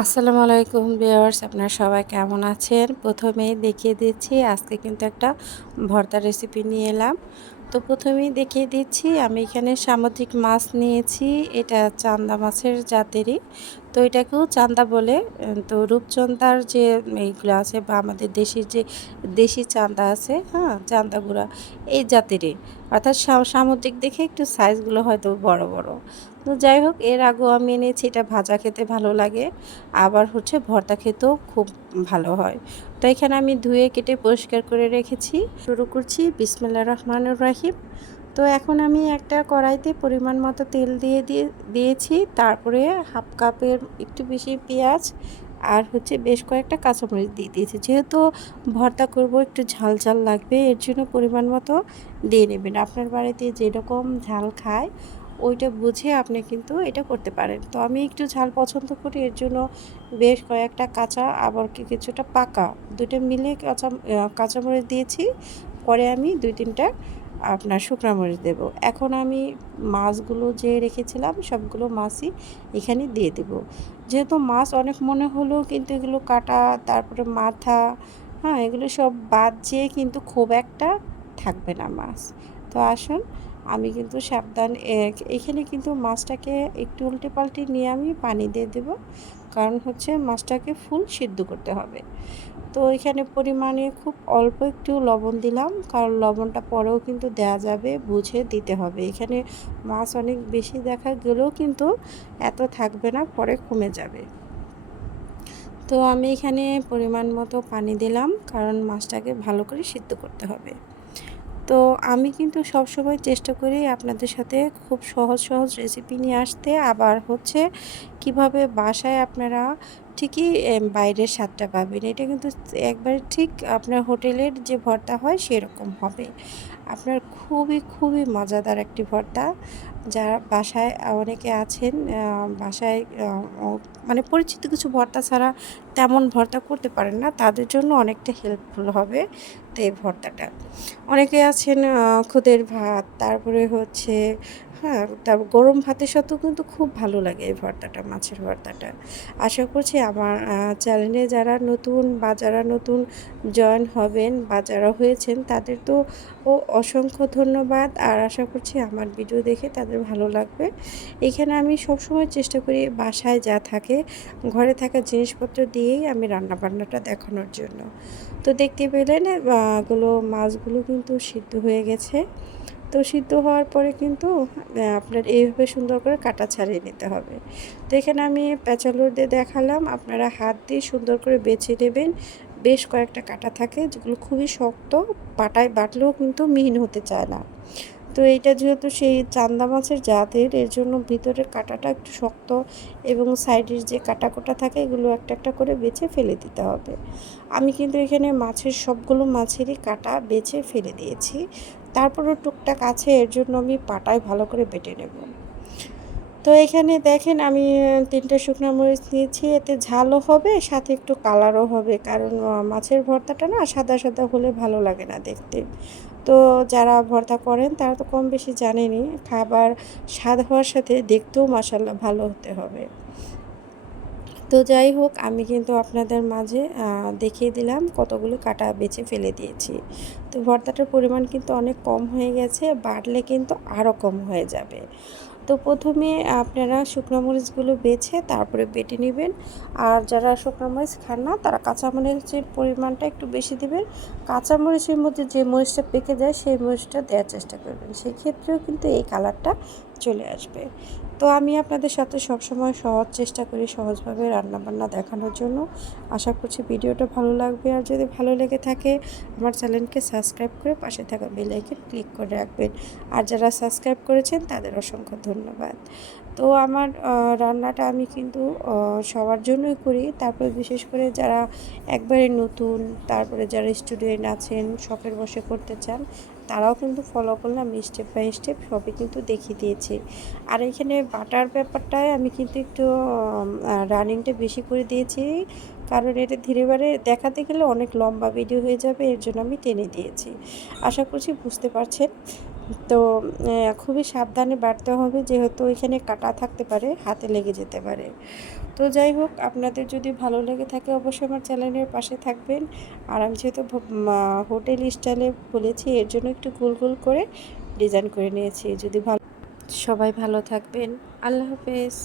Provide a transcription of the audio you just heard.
আসসালামু আলাইকুম ভিউয়ার্স, আপনারা সবাই কেমন আছেন? প্রথমেই দেখিয়ে দিচ্ছি, আজকে কিন্তু একটা ভর্তা রেসিপি নিয়ে এলাম। তো প্রথমেই দেখিয়ে দিচ্ছি, আমি এখানে সামুদ্রিক মাছ নিয়েছি, এটা চান্দা মাছের জাতেরই। তো এটাকেও চান্দা বলে, তো রূপচন্দার যে এইগুলো আছে বা আমাদের দেশের যে দেশি চান্দা আছে হ্যাঁ চান্দাগুড়া এই জাতেরই। অর্থাৎ সামুদ্রিক দেখে একটু সাইজগুলো হয়তো বড় বড়। তো যাই হোক, এর আগেও আমি এনেছি, এটা ভাজা খেতে ভালো লাগে। আবার হচ্ছে ভর্তা খেতেও খুব ভালো হয়। তো এখানে আমি ধুয়ে কেটে পরিষ্কার করে রেখেছি। শুরু করছি বিসমিল্লা রহমানুর রাহিম। তো এখন আমি একটা কড়াইতে পরিমাণ মতো তেল দিয়ে দিয়ে, দিয়েছি। তারপরে হাফ কাপের একটু বেশি পেঁয়াজ আর হচ্ছে বেশ কয়েকটা কাঁচামরিচ দিয়ে দিয়েছি। যেহেতু ভর্তা করব, একটু ঝাল ঝাল লাগবে, এর জন্য পরিমাণ মতো দিয়ে নেবেন। আপনার বাড়িতে যেরকম ঝাল খায় ওইটা বুঝে আপনি কিন্তু এটা করতে পারেন। তো আমি একটু ঝাল পছন্দ করি, এর জন্য বেশ কয়েকটা কাঁচা আবার কিছুটা পাকা দুটো মিলে কাঁচা কাঁচামরিচ দিয়েছি, পরে আমি দুই তিনটা আপনার শুকনো মরিচ দেব। এখন আমি মাছগুলো যে রেখেছিলাম সবগুলো মাছই এখানে দিয়ে দেব। যেহেতু মাছ অনেক মনে হলো কিন্তু এগুলো কাটা, তারপরে মাথা হ্যাঁ এগুলো সব বাদ যেয়ে কিন্তু খুব একটা থাকবে না মাছ। তো আসুন আমি কিন্তু সাবধান এক এখানে কিন্তু মাছটাকে একটু উল্টে পাল্টে নিয়ে আমি পানি দিয়ে দেব। কারণ হচ্ছে মাছটাকে ফুল সিদ্ধ করতে হবে। তো এখানে পরিমাণে খুব অল্প একটু লবণ দিলাম। কারণ লবণটা পরেও কিন্তু দেয়া যাবে, বুঝে দিতে হবে। এখানে মাছ অনেক বেশি দেখা গেলেও কিন্তু এত থাকবে না, পরে কমে যাবে। তো আমি এখানে পরিমাণ মতো পানি দিলাম। কারণ মাছটাকে ভালো করে সিদ্ধ করতে হবে। তো আমি কিন্তু সবসময় চেষ্টা করি আপনাদের সাথে খুব সহজ সহজ রেসিপি নিয়ে আসতে। আবার হচ্ছে কীভাবে বাসায় আপনারা ঠিকই বাইরের স্বাদটা পাবেন। এটা কিন্তু একবার ঠিক আপনার হোটেলের যে ভর্তা হয় সেরকম হবে। আপনার খুবই খুবই মজাদার একটি ভর্তা। যারা বাসায় অনেকে আছেন বাসায় মানে পরিচিত কিছু ভর্তা ছাড়া তেমন ভর্তা করতে পারেন না। তাদের জন্য অনেকটা হেল্পফুল হবে। ভর্তাটা। অনেকে আছেন খুদের ভাত তারপরে হচ্ছে হ্যাঁ তারপর গরম ভাতের সাথেও কিন্তু খুব ভালো লাগে এই ভর্তাটা, মাছের ভর্তাটা। আশা করছি আমার চ্যানেলে যারা নতুন বা যারা নতুন জয়েন হবেন বা যারা হয়েছেন, তাদের তো ও অসংখ্য ধন্যবাদ। আর আশা করছি আমার ভিডিও দেখে তাদের ভালো লাগবে। এখানে আমি সবসময় চেষ্টা করি বাসায় যা থাকে, ঘরে থাকা জিনিসপত্র দিয়েই আমি রান্নাবান্নাটা দেখানোর জন্য। তো দেখতে পেলেন এগুলো মাছগুলো কিন্তু সিদ্ধ হয়ে গেছে। তো সিদ্ধ হওয়ার পরে কিন্তু আপনার এইভাবে সুন্দর করে কাটা ছাড়িয়ে নিতে হবে। তো এখানে আমি প্যাচালোর দিয়ে দেখালাম, আপনারা হাত দিয়ে সুন্দর করে বেছে নেবেন। বেশ কয়েকটা কাটা থাকে যেগুলো খুবই শক্ত, পাটায় বাটলেও কিন্তু মিহিন হতে চায় না। তো এইটা যেহেতু সেই চান্দা মাছের জাতের, এর জন্য ভিতরের কাটাটা একটু শক্ত এবং সাইডের যে কাটা কোটা থাকে এগুলো একটা একটা করে বেছে ফেলে দিতে হবে। আমি কিন্তু এখানে মাছের সবগুলো মাছেরই কাটা বেছে ফেলে দিয়েছি। তারপরও টুকটাক আছে, এর জন্য আমি পাটায় ভালো করে বেটে নেব। তো এখানে দেখেন আমি তিনটে শুকনো মরিচ নিয়েছি, এতে ঝালও হবে, সাথে একটু কালারও হবে, কারণ মাছের ভর্তাটা না সাদা সাদা হলে ভালো লাগে না দেখতে। তো যারা ভর্তা করেন তারা তো কম বেশি জানেনি খাবার স্বাদ হওয়ার সাথে দেখতেও মাসাল্লাহ ভালো হতে হবে। তো যাই হোক, আমি কিন্তু আপনাদের মাঝে দেখিয়ে দিলাম কতগুলো কাটা বেছে ফেলে দিয়েছি। তো ভর্তাটার পরিমাণ কিন্তু অনেক কম হয়ে গেছে, বাড়লে কিন্তু আরও কম হয়ে যাবে। তো প্রথমে আপনারা শুকনো মরিচগুলো বেছে তারপরে বেটে নেবেন। আর যারা শুকনো মরিচ খান না, তারা কাঁচামরিচের পরিমাণটা একটু বেশি দেবেন। কাঁচামরিচের মধ্যে যে মরিচটা পেকে যায়, সেই মরিচটা দেওয়ার চেষ্টা করবেন। সেই ক্ষেত্রেও কিন্তু এই কালারটা চলে আসবে। তো আমি আপনাদের সাথে সবসময় সহজ চেষ্টা করি সহজভাবে রান্নাবান্না দেখানোর জন্য। আশা করছি ভিডিওটা ভালো লাগবে। আর যদি ভালো লেগে থাকে, আমার চ্যানেলকে সাবস্ক্রাইব করে পাশে থাকা বেলাইকে ক্লিক করে রাখবেন। আর যারা সাবস্ক্রাইব করেছেন, তাদের অসংখ্য ধন্যবাদ। তো আমার রান্নাটা আমি কিন্তু সবার জন্যই করি। তারপরে বিশেষ করে যারা একবারে নতুন, তারপরে যারা স্টুডেন্ট আছেন, শখের বসে করতে চান, তারাও কিন্তু ফলো করলে আমি স্টেপ বাই স্টেপ সবই কিন্তু দেখিয়ে দিয়েছি। আর এখানে বাটার ব্যাপারটায় আমি কিন্তু একটু রানিংটা বেশি করে দিয়েছি। কারণ এটা ধীরে বারে দেখাতে গেলে অনেক লম্বা ভিডিও হয়ে যাবে, এর জন্য আমি টেনে দিয়েছি। আশা করছি বুঝতে পারছেন। তো খুবই সাবধানে বাড়তে হবে যেহেতু এখানে কাটা থাকতে পারে, হাতে লেগে যেতে পারে। তো যাই হোক, আপনাদের যদি ভালো লেগে থাকে অবশ্যই আমার চ্যানেলের পাশে থাকবেন। আর আমি যেহেতু হোটেল স্টাইলে বলেছি, এর জন্য একটু গোল গোল করে ডিজাইন করে নিয়েছি। যদি ভালো, সবাই ভালো থাকবেন। আল্লাহ হাফেজ।